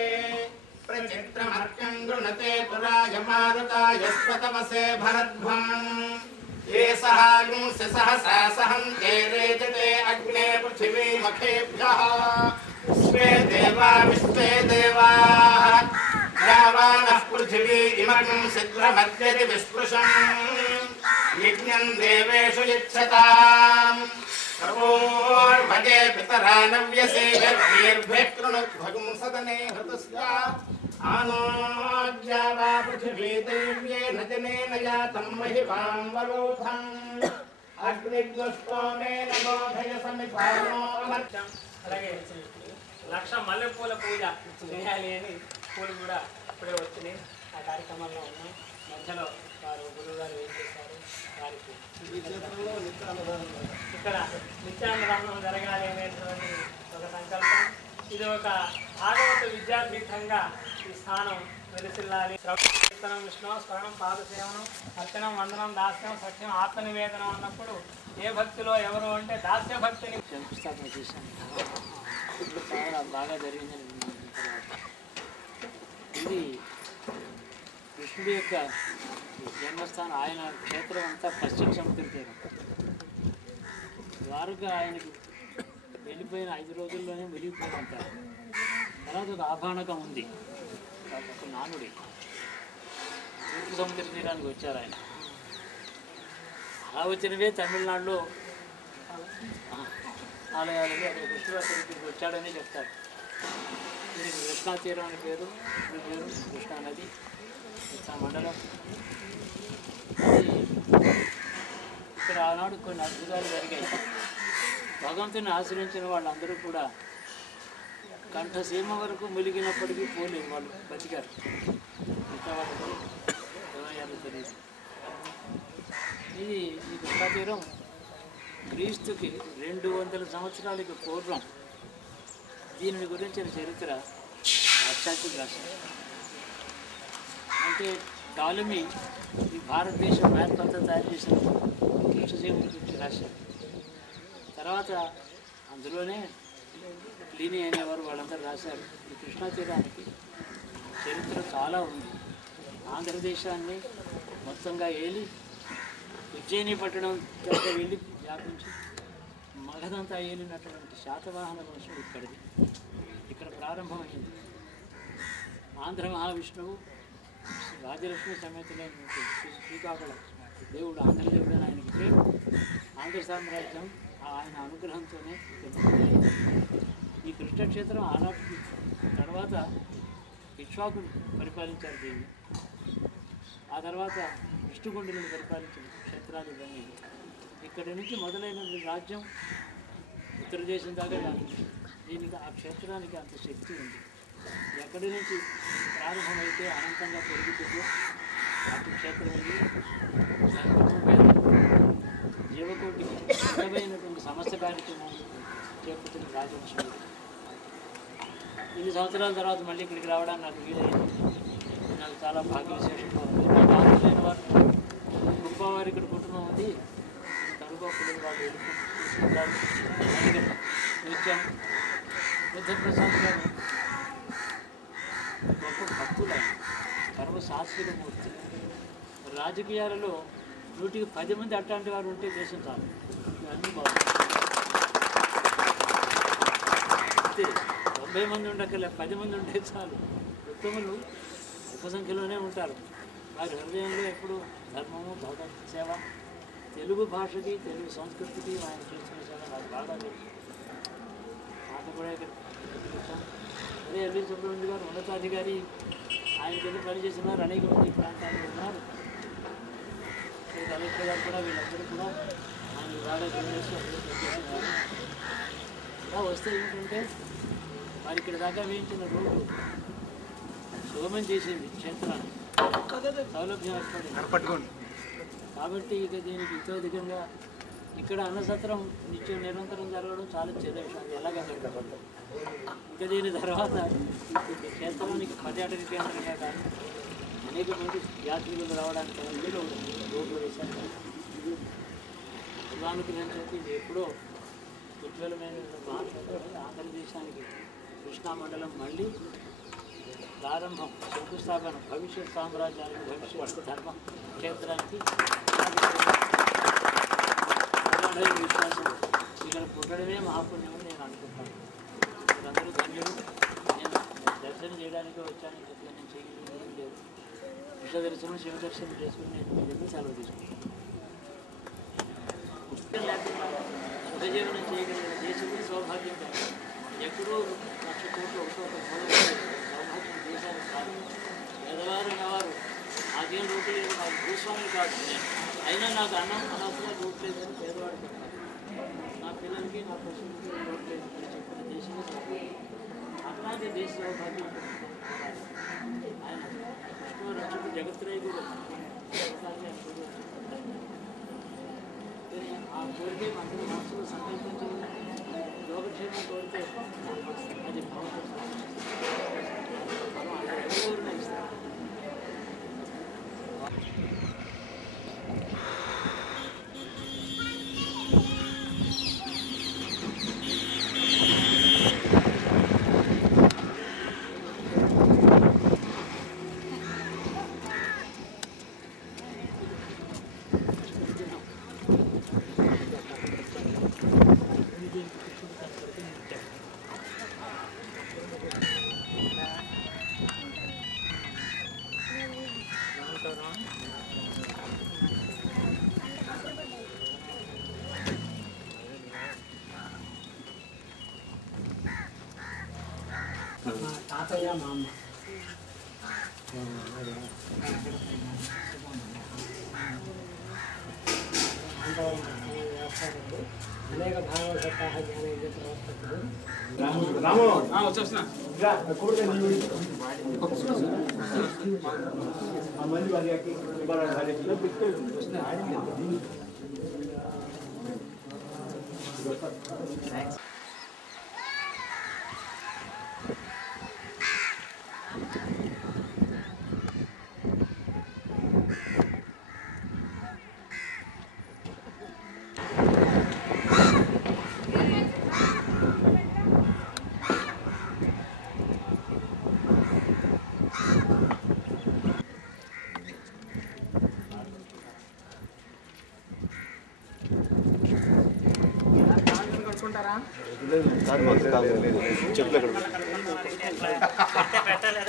प्रचित्रमर्क्यं गृणते तुराय मारुताय स्वतमसे भरध्वम् ये सहायुंस्य सहसा सहन्ते रेजते अग्ने पृथिवीमखेभ्यः विश्वे देवाः यावानः पृथिवी इमं सिद्ध्रमद्यति विस्पृशम् यज्ञं देवेषु यच्छताम् प्रभोर्भजे पितरा नव्यसेभिर्भिः कृणुद्भगुं सदने हृतस्य आनोज्यावा पृथिवी दैव्येन जनेन यातं महिमां वरोधम् अग्निग्नस्तोमेन बोधय समितानो अनर्थम् అలాగే లక్ష మల్లెపూల పూజ చేయాలి అని పూలు కూడా ఇప్పుడే వచ్చినాయి. ఆ కార్యక్రమంలో ఉన్నాం. మధ్యలో వారు గురువు గారు ఏం చేశారు, వారికి ఇక్కడ నిత్యాన్నదానం జరగాలి అనేటువంటి ఒక సంకల్పం. ఇది ఒక భాగవత విద్యాపీఠంగా ఈ స్థానం వెలిసిల్లాలి. కీర్తనం, విష్ణు స్మరణం, పాదసేవనం, అర్చనం, వందనం, దాస్యం, సత్యం, ఆత్మనివేదనం అన్నప్పుడు ఏ భక్తిలో ఎవరు అంటే దాస్య భక్తిని శంకుస్థాపన చేశాను. ఇప్పుడు చాలా బాగా జరిగిందని విన్నాను. ఇది కృష్ణుడి యొక్క జన్మస్థానం. ఆయన క్షేత్రం అంతా పశ్చిమ సముద్రం తీరం. వారుగా ఆయనకి వెళ్ళిపోయిన 5 రోజుల్లోనే వెలిగిపోతుంటారు. తర్వాత ఒక ఆభాణకం ఉంది, ఒక నానుడి తూర్పు సముద్ర తీరానికి వచ్చారు ఆయన. అలా వచ్చినవే తమిళనాడులో ఆలయాలని అక్కడ కృష్ణుడికి వచ్చాడని చెప్తారు. దీనికి కృష్ణా తీరం అని పేరు. కృష్ణా నది, కృష్ణా మండలం. ఇక్కడ ఆనాడు కొన్ని అద్భుతాలు జరిగాయి. భగవంతుని ఆశ్రయించిన వాళ్ళందరూ కూడా కంఠసీమ వరకు ములిగినప్పటికీ పోలేదు, వాళ్ళు బతికారు. మిగతా వాళ్ళకి ఏమయ్యారో తెలియదు. ఇది ఈ కృష్ణా తీరం క్రీస్తుకి 200 సంవత్సరాలకి పూర్వం దీని గురించిన చరిత్ర పాశ్చాత్య రాశారు. అంటే టాలమీ ఈ భారతదేశ మ్యాప్ అంతా తయారు చేసిన కృష్ణసీమ గురించి రాశారు. తర్వాత అందులోనే ప్లీనీ అనేవారు వాళ్ళందరూ రాశారు. ఈ కృష్ణా తీరానికి చరిత్ర చాలా ఉంది. ఆంధ్రదేశాన్ని మొత్తంగా ఏలి ఉజ్జయిని పట్టణం దగ్గర వెళ్ళి వ్యాపించి మగధంతా ఏలినటువంటి శాతవాహన వంశం ఇక్కడిది. ఇక్కడ ప్రారంభమైంది. ఆంధ్ర మహావిష్ణువు రాజలక్ష్మి సమేతమైన శ్రీకాకుళం దేవుడు, ఆంధ్రదేవుడు అని ఆయనకి పేరు. ఆంధ్ర సామ్రాజ్యం ఆయన అనుగ్రహంతోనే ఈ కృష్ణక్షేత్రం ఆనాటికి. తర్వాత ఇక్ష్వాకులు పరిపాలించారు దీన్ని. ఆ తర్వాత విష్ణుగుండులను పరిపాలించిన క్షేత్రాలు ఇవన్నీ. ఇక్కడి నుంచి మొదలైన రాజ్యం ఉత్తర దేశం దాకా దీనికి ఆ క్షేత్రానికి అంత శక్తి ఉంది. ఎక్కడి నుంచి ప్రారంభమైతే అనంతంగా పెరుగుతుందో అటు క్షేత్రం జీవకోటికి పెద్దమైనటువంటి సమస్త కార్యక్రమాలు చేపట్టిన రాజవంశం. ఇన్ని సంవత్సరాల తర్వాత మళ్ళీ ఇక్కడికి రావడానికి నాకు వీలైంది. నాకు చాలా భాగ్య విశేషంగా ఉంది. నాకు ఆంధ్రులైన వారు గొప్పవారు ఇక్కడ కుటుంబం ఉంది. తడుగొప్పలు వాళ్ళు తీసుకుంటారు. నిత్యం బుద్ధప్రసాద్ గారు గొప్ప భక్తులు, సర్వశాస్త్రిక మూర్తి. రాజకీయాలలో 100కి 10 మంది అట్లాంటి వారు ఉంటే దేశం చాలు. ఇవన్నీ బాగుంది. 90 మంది ఉండక్కర్లే, 10 మంది ఉంటే చాలు. ఉత్తములు అల్ప సంఖ్యలోనే ఉంటారు. వారి హృదయంలో ఎప్పుడు ధర్మము, భగవత్ సేవ, తెలుగు భాషకి, తెలుగు సంస్కృతికి ఆయన చేస్తున్న సేవ నాకు బాగా తెలుసు. నాకు కూడా ఇక్కడ అదే ఎల్వి సుబ్రహ్మణ్యం గారు ఉన్నతాధికారి, ఆయన కింద పనిచేస్తున్నారు. అనేక మంది ప్రాంతాల్లో ఉన్నారు. కలెక్టర్ గారు కూడా, వీళ్ళందరూ కూడా ఆయన బాగా పనిచేస్తున్నారు. ఇలా వస్తే ఏంటంటే వారి ఇక్కడ దాకా వేయించిన రోడ్డు శోభం చేసింది క్షేత్రాన్ని, సౌలభ్యం ఏర్పడింది. కాబట్టి ఇక దీనికి ఇతోధికంగా ఇక్కడ అన్నసత్రం నిత్యం నిరంతరం జరగడం చాలా చిన్న విషయం. ఎలాగ ఇక దీని తర్వాత ఈ క్షేత్రానికి పర్యాటక కేంద్రంగా కానీ అనేక మంది యాత్రికులు రావడానికి వీలు రోడ్లు వేశారు. ఉదాహరణకు చెప్పి ఇది ఎప్పుడో ఉజ్వలమైన ఆంధ్రదేశానికి కృష్ణా మండలం మళ్ళీ ప్రారంభం, శంకుస్థాపన, భవిష్యత్ సామ్రాజ్యానికి, భవిష్యత్ ధర్మ క్షేత్రానికి విశ్వాసం ఇక్కడ పుట్టడమే మహాపుణ్యమని నేను అనుకుంటాను. మీరందరూ ధన్యులు. నేను దర్శనం చేయడానికి వచ్చాను, ఇంకా నేను చేయడం లేదు. విష దర్శనం, శివ దర్శనం చేసుకుని నేను మీ దగ్గర సెలవు తీసుకుంటాను. సుఖజీవనం చేయగలిగిన దేశమే సౌభాగ్యం కాదు. ఎక్కడో 1,00,000 కోట్లు ఒకటో సౌభాగ్యం దేశానికి కాదు. పేదవారు అనేవారు నాకేం రోటీ లేదు, నాకు భూస్వామి కాదు, అయినా నాకు అన్నం అనవసరం రోట్ లేదని పేదవాడు చెప్పారు. నా పిల్లలకి నా పశువులకి రోట్ లేదు అని చెప్పిన దేశమే సౌభాగ్యం. అట్లాగే దేశ సౌభాగ్యం ఆయన విష్ణు రక్షకు జగత్రయ కూడా ఆ కోరికే అందరూ మనసులో సంకల్పించాలి. యోగక్షేమం కోరితే అది భగవంతుడు మనం అక్కడ ఎవరెవరిని ఇస్తాం. తాతయ్య మా అమ్మ అనేక భాగవత సప్తాహ జ్ఞాన ప్రవర్తకుడు పెట్టలేదు,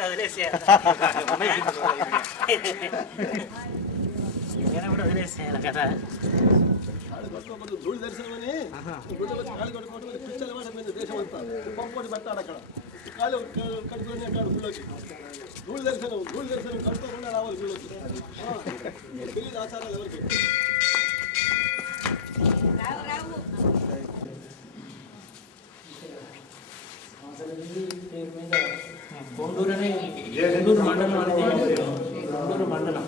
వదిలేసేయాలి కూడా వదిలేసేయాలి కదా. ధూళి దర్శనమని కాళ్ళు కట్టుకోవడం పిచ్చల వాడ మీద దేశం అంతా పంపటి పెట్టాడు అక్కడ కాళ్ళు కట్టుకొని అక్కడ గుళ్ళోకి ధూళి దర్శనం కట్టుకోకుండా రావాలి గుళ్ళోకి. తెలియదు ఆచారాలు ఎవరికి. కొండూరు అనే కొండూరు మండలం అనేది కొండూరు మండలం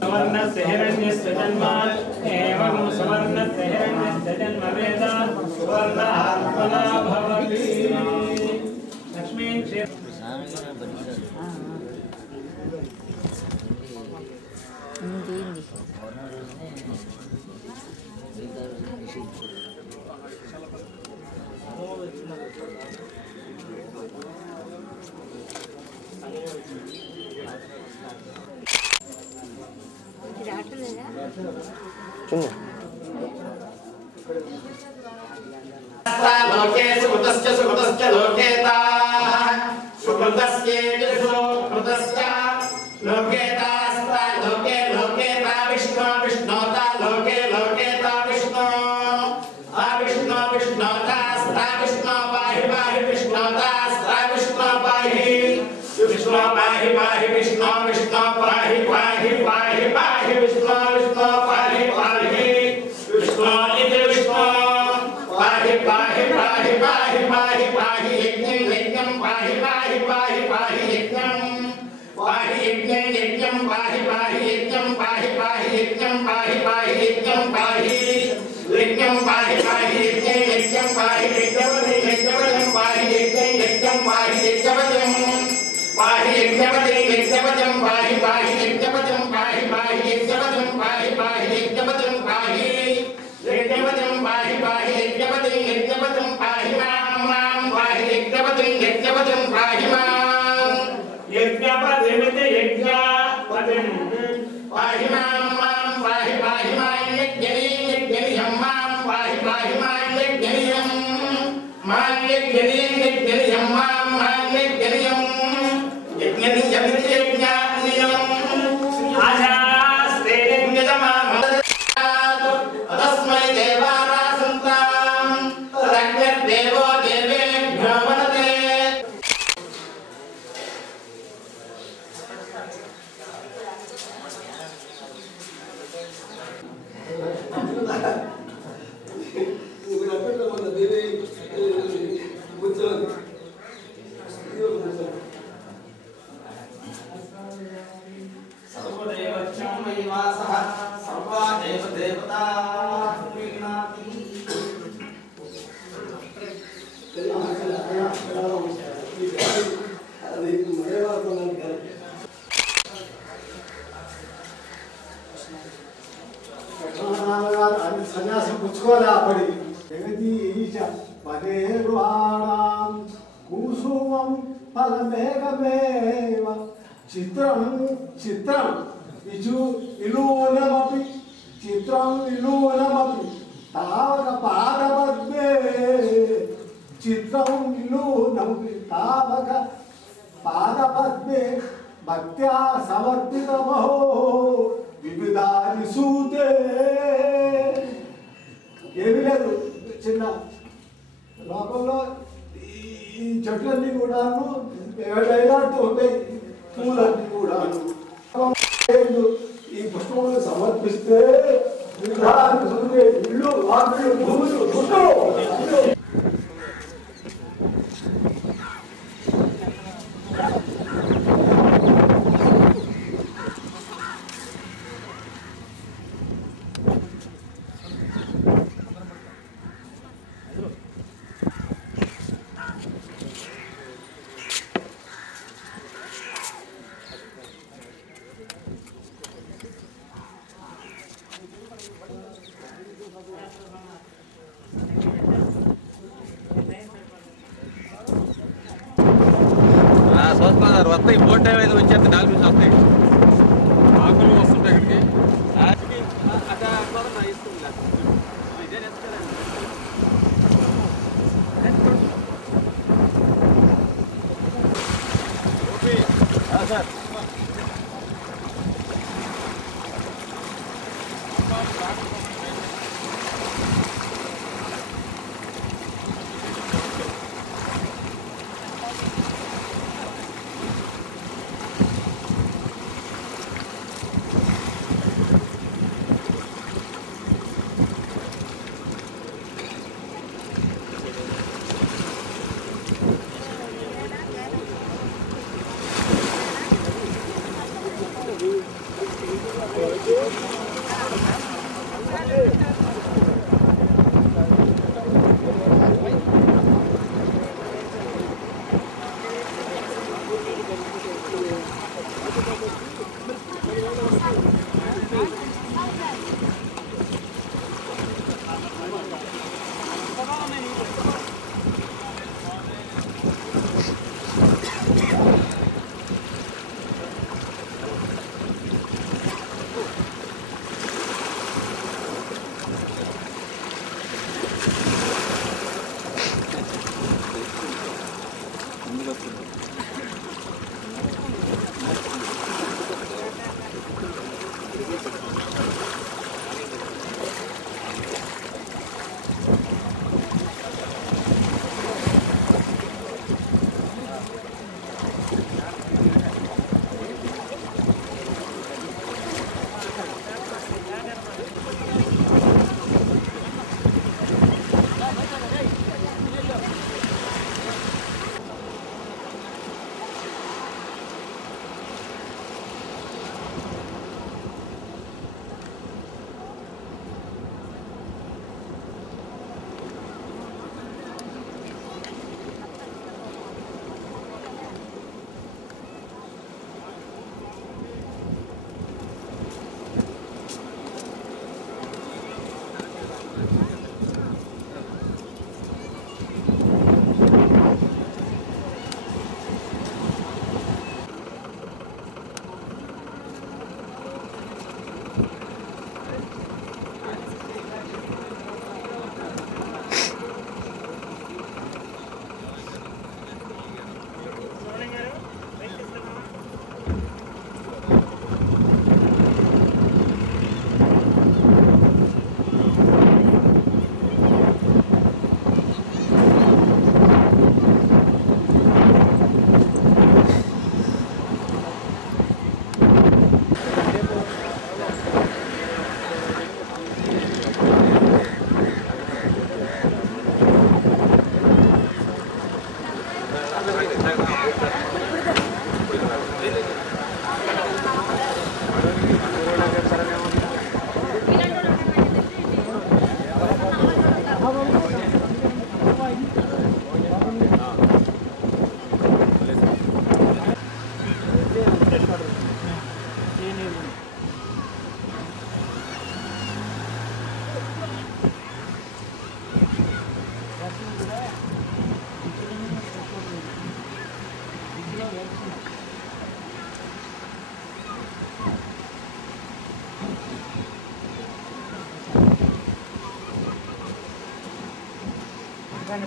सुवर्णस्य हिरण्यस्य जन्म एवं सुवर्णस्य हिरण्यस्य जन्म वेद सुवर्णात्मना भवति लक्ष्मी लोके सुकृतश्च लोकेता सुकृतस्येषु कृतश्च लोकेतास्ता लोके लोकेता विष्णु विष्णोता लोके लोकेता विष्णु विष्णु विष्णोतास्ता विष्णु पाहि पाहि विष्णोतास्ता विष्णु पाहि विष्णु पाहि पाहि विष्णु विष्णु पाहि पाहि पाहि पाहि विष्णु विष्णु पाहि पाहि विष्णु इति विष्णु पाहि पाहि पाहि पाहि पाहि पाहि यज्ञं यज्ञं पाहि पाहि पाहि पाहि यज्ञं पाहि यज्ञं यज्ञं पाहि पाहि पाहि पाहि यज्ञं पाहि पाहि यज्ञं पाहि यज्ञं पाहि पाहि यज्ञं पाहि यज्ञवदं पाहि यज्ञं पाहि यज्ञवदं पाहि यज्ञवदं पाहि पाहि यज्ञवदं पाहि पाहि यज्ञवदं पाहि पाहि यज्ञवदं पाहि यज्ञवदं पाहि पाहि यज्ञवदं पाहि मां पाहि यज्ञवदं पाहि मां यज्ञपतिमिति यज्ञपतिं पाहि मां पाहि मां यज्ञनियं मां पाहि मां यज्ञनियं मां यज्ञनियं मां यज्ञनियं यज्ञनियमिति यज्ञनियं आशास्ते यजमानः तस्मै देवारासन्तां तदग्निर्देवो देवेभ्यो वदते సన్యాసం పుచ్చుకోలే అప్పటి జగతి ఈశ పదేర్వాణం కుసుమం ఫలమేకమేవ చిత్రం చిత్రం విలూనమపి చిత్రం విలూనమపి తావక పాదపద్మే చిత్రం విలూనమపి తావక పాదపద్మే భక్త్యా సమర్పితమహో వివిధాని సూతే ఏమీ లేదు. చిన్న లోకంలో ఈ చెట్లన్నీ కూడాను వేలాడుతూ ఉంటాయి, పూలన్నీ కూడాను. ఈ పుష్పములు సమర్పిస్తే వివిధాని సూతే ఇల్లు వాకులు భూములు పుష్పములు చూస్తున్నారు వస్తాయి. ఫోన్ టైం అయితే వచ్చేస్తే 4 నిమిషాలు వస్తాయి. ఆకులు వస్తుంటాయి ఇక్కడికి. సార్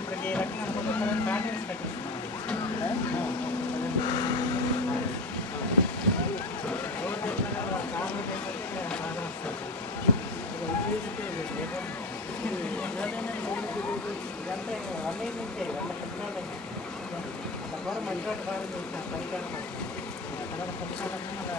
ఇప్పటికి ఏ రకంగా అనుకుంటున్నారో కాంటెన్స్ ఇదంతా అన్నీ నుంచే వాళ్ళ కట్టినాలు అలా కూడా మంచిగా బాగా చేసిన పరికారం తర్వాత కట్టినాలన్నీ మన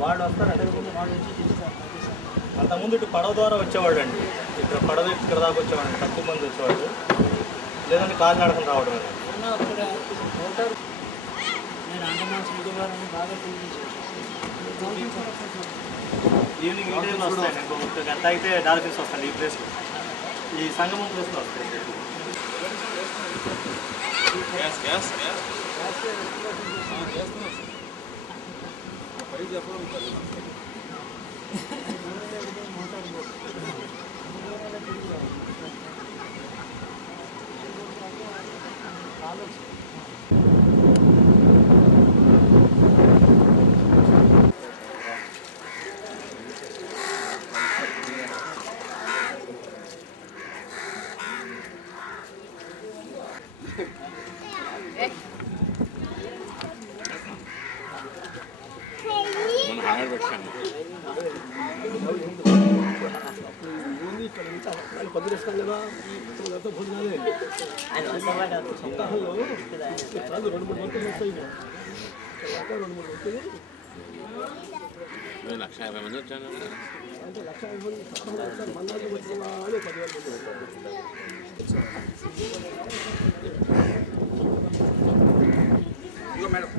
వాళ్ళు వస్తారు. అంతకుముందు ఇటు పడవ ద్వారా వచ్చేవాడు అండి. ఇక్కడ పడవ ఇక్కడ దాకా వచ్చేవాడు, తక్కువ మంది వచ్చేవాడు. లేదంటే కాలు నడకం రావడం. ఈవినింగ్ ఈ టైంలో వస్తాయి. ఒక గంట అయితే డాల్ఫిన్స్ వస్తాయి ఈ ప్లేస్లో, ఈ సంగమం ప్లేస్లో వస్తాయి. పదిస్తాం కదా భోజనాలే సప్తాహంలో 2-3 వంటలు వస్తాయి. 2-3 వంటలు 150 మంది వచ్చాను అంటే 150 మంది సప్తాహంలో వస్తారు. మన్నాళ్ళు వచ్చిన వాళ్ళు 10,000 మంది వస్తారు. మేడం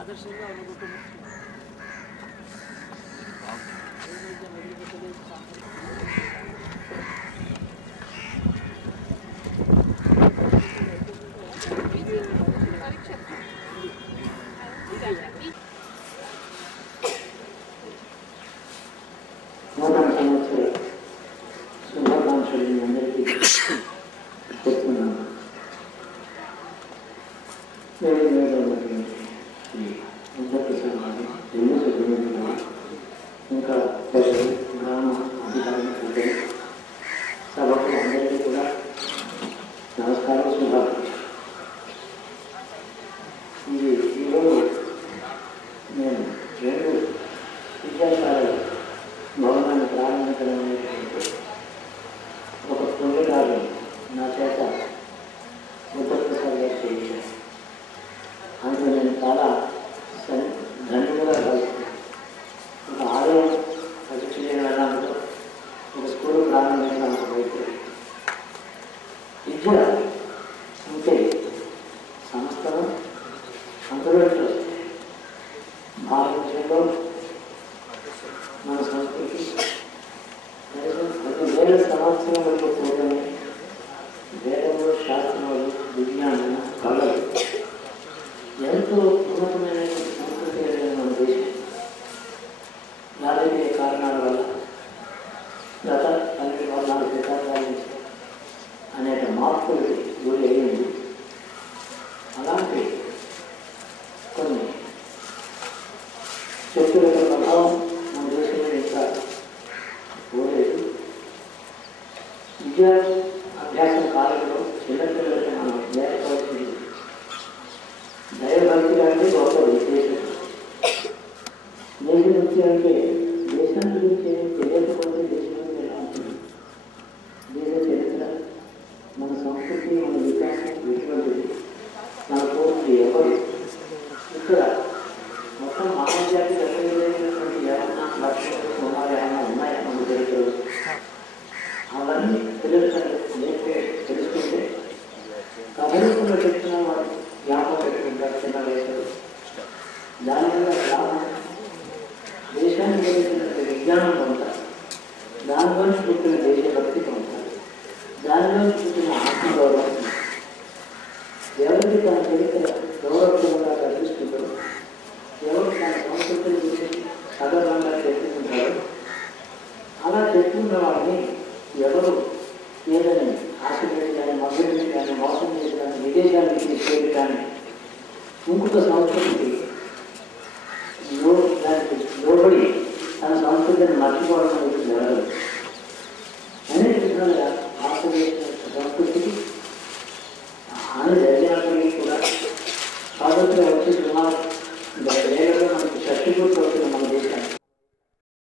ఆదర్శంగా అనుకుంటున్నాను. నూతన సంవత్సర శుభాకాంక్షలు అందరికీ చెప్తున్నాను. ఇంకా గ్రామ అధికారులు సభకు అందరికీ కూడా నమస్కారం, శుభాకాంక్షలు. ఈరోజు నేను 2 విద్యాశాల భవనాన్ని ప్రారంభించడం అనేటువంటి ఒక పుణ్యకార్యం నా చేత బుద్ధప్రసాద్ గారు చేయించారు. అందులో నేను చాలా ధన్యతగా భావిస్తున్నాను. ఒక ఆలయం ప్రతిష్ఠ చేయడానికి, ఒక స్కూల్ ప్రారంభించడానికి వైపు విద్య ఉంటే సంస్థలు అందుబాటులో వస్తాయి. విషయంలో మన సంస్కృతి కొన్ని వేల సంవత్సరాలకు పూర్వమే వేదములు, శాస్త్రాలు, విజ్ఞానం, కళలు ఎంతో ఉన్నతమైన సంస్కృతి కలిగిన మన దేశం రాజకీయ కారణాల వల్ల గత 12-14 శతాబ్దాల నుంచి అనేక మార్పులకి గురి అయ్యింది. అలాంటి కొన్ని శక్తుల యొక్క ప్రభావం మన దేశంలో ఇంకా పోలేదు. విద్యా అభ్యాసం కాలంలో చిన్నపిల్లలకి మనం నేర్పవలసింది దైవభక్తి అంటే గొప్ప ఉద్దేశం. దేశభక్తి అంటే దేశం గురించి తెలియకపోతే దేశం గురించి ఎలా ఉంటుంది? దేశ చరిత్ర, మన సంస్కృతి, మన వికాసం ఎటువంటిది, మన పూర్తి ఎవరు ఇక్కడ మొత్తం మహాజాతి రకమైనటువంటి ఏమన్నా లక్ష్యాలు సుమారు ఏమన్నా ఉన్నాయా మన చరిత్రలో అవన్నీ తెలుసుకుంటే కథలుకున్న చెప్తున్న వారు జ్ఞాపకం పెట్టుకుంటారు చిన్న వయసులో. దానివల్ల గ్రామం దేశాన్ని గురించిన విజ్ఞానం పొందుతారు, దానిలోంచి పుట్టిన దేశభక్తి పొందుతారు, దానిలోంచి పుట్టిన ఆత్మగౌరవం. ఎవరికి తన చరిత్ర గౌరవంగా కల్పిస్తుందో, ఎవరు తన సంస్కృతిని గురించి సగర్వంగా చెప్పుకుంటారో అలా చెప్పుకున్న వారిని ఎవరు ఏదని ఆశపెట్టి కానీ మభ్యపెట్టి కానీ మోసం చేసి కానీ విదేశానికి తీసుకెళ్ళి కానీ ఇంకొక సంస్కృతికి లోబడి తన సంస్కృతిని మర్చిపోవడం జరగదు.